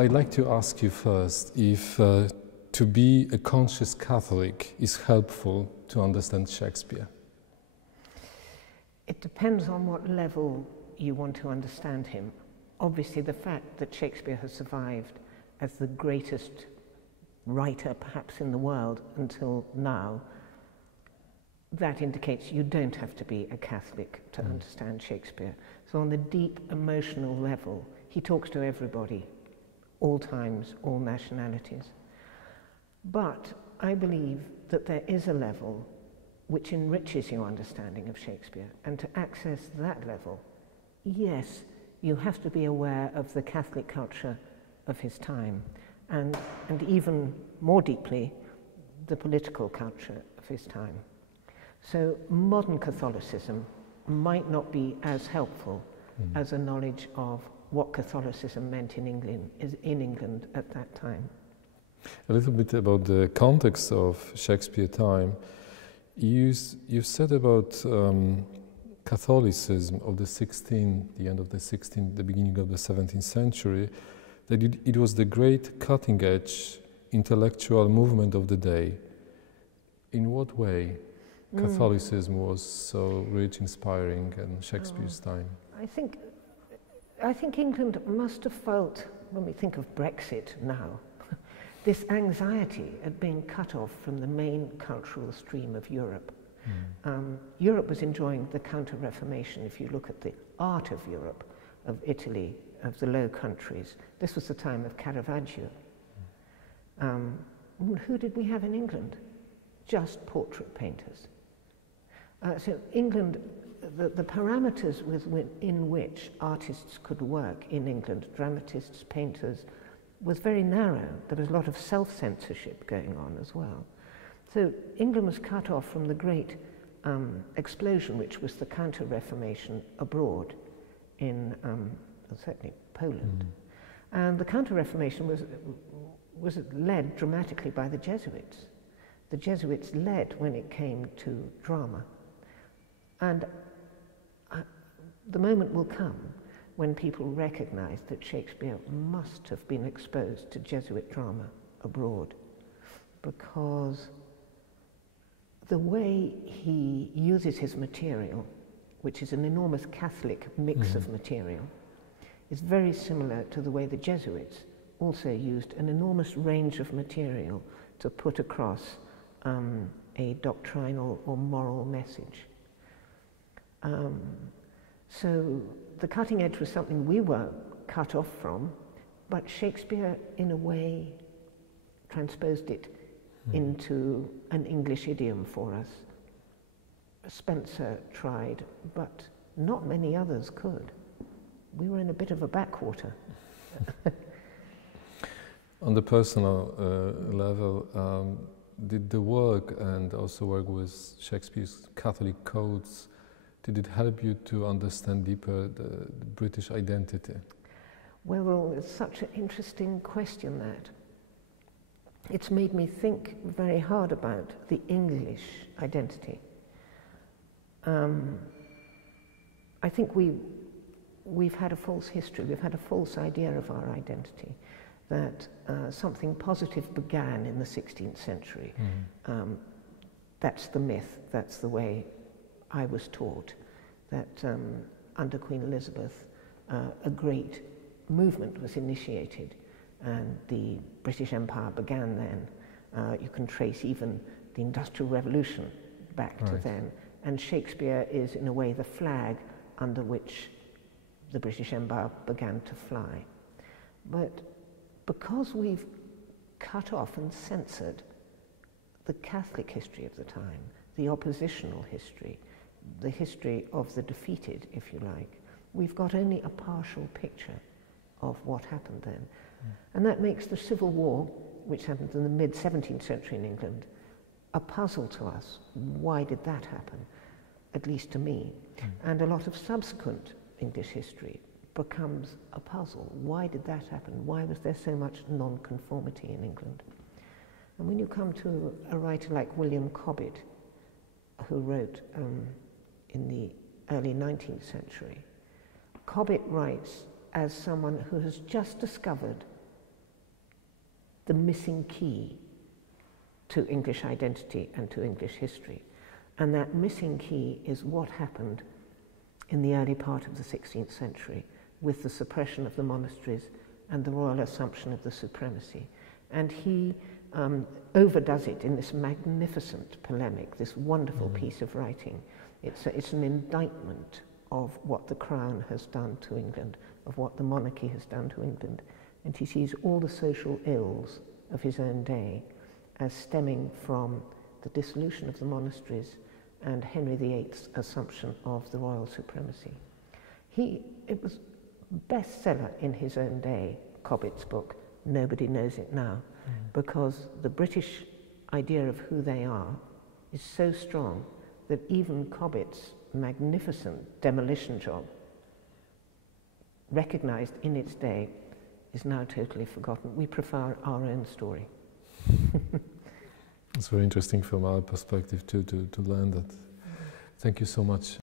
I'd like to ask you first if to be a conscious Catholic is helpful to understand Shakespeare. It depends on what level you want to understand him. Obviously, the fact that Shakespeare has survived as the greatest writer perhaps in the world until now, that indicates you don't have to be a Catholic to understand Shakespeare. So on the deep emotional level, he talks to everybody, all times, all nationalities. But I believe that there is a level which enriches your understanding of Shakespeare, and to access that level, yes, you have to be aware of the Catholic culture of his time, and even more deeply, the political culture of his time. So modern Catholicism might not be as helpful as a knowledge of what Catholicism meant in England at that time. A little bit about the context of Shakespeare time. You said about Catholicism of the end of the 16th, the beginning of the 17th century, that it was the great cutting-edge intellectual movement of the day. In what way Catholicism was so rich, inspiring in Shakespeare's time? I think England must have felt, when we think of Brexit now, this anxiety at being cut off from the main cultural stream of Europe. Europe was enjoying the Counter-Reformation. If you look at the art of Europe, of Italy, of the Low Countries, this was the time of Caravaggio. Who did we have in England? Just portrait painters. So England, the parameters in which artists could work in England, dramatists, painters, was very narrow. There was a lot of self-censorship going on as well. So England was cut off from the great explosion, which was the Counter-Reformation abroad in certainly Poland. And the Counter-Reformation was led dramatically by the Jesuits. The Jesuits led when it came to drama. And the moment will come when people recognize that Shakespeare must have been exposed to Jesuit drama abroad, because the way he uses his material, which is an enormous Catholic mix of material, is very similar to the way the Jesuits also used an enormous range of material to put across a doctrinal or moral message. So the cutting edge was something we were cut off from, but Shakespeare, in a way, transposed it into an English idiom for us. Spencer tried, but not many others could. We were in a bit of a backwater. On the personal level, did the work and also work with Shakespeare's Catholic codes, did it help you to understand deeper the British identity? Well, it's such an interesting question, that. It's made me think very hard about the English identity. I think we've had a false history, we've had a false idea of our identity, that something positive began in the 16th century. That's the myth, that's the way I was taught, that under Queen Elizabeth a great movement was initiated and the British Empire began then. You can trace even the Industrial Revolution back to then, and Shakespeare is in a way the flag under which the British Empire began to fly. But because we've cut off and censored the Catholic history of the time, the oppositional history, the history of the defeated, if you like, we've got only a partial picture of what happened then. And that makes the Civil War, which happened in the mid-17th century in England, a puzzle to us. Why did that happen? At least to me. And a lot of subsequent English history becomes a puzzle. Why did that happen? Why was there so much non-conformity in England? And when you come to a writer like William Cobbett, who wrote in the early 19th century, Cobbett writes as someone who has just discovered the missing key to English identity and to English history. And that missing key is what happened in the early part of the 16th century with the suppression of the monasteries and the royal assumption of the supremacy. And he overdoes it in this magnificent polemic, this wonderful piece of writing. It's an indictment of what the crown has done to England, of what the monarchy has done to England. And he sees all the social ills of his own day as stemming from the dissolution of the monasteries and Henry VIII's assumption of the royal supremacy. It was bestseller in his own day, Cobbett's book, Nobody Knows It Now, because the British idea of who they are is so strong that even Cobbett's magnificent demolition job, recognized in its day, is now totally forgotten. We prefer our own story. It's very interesting from our perspective to learn that. Thank you so much.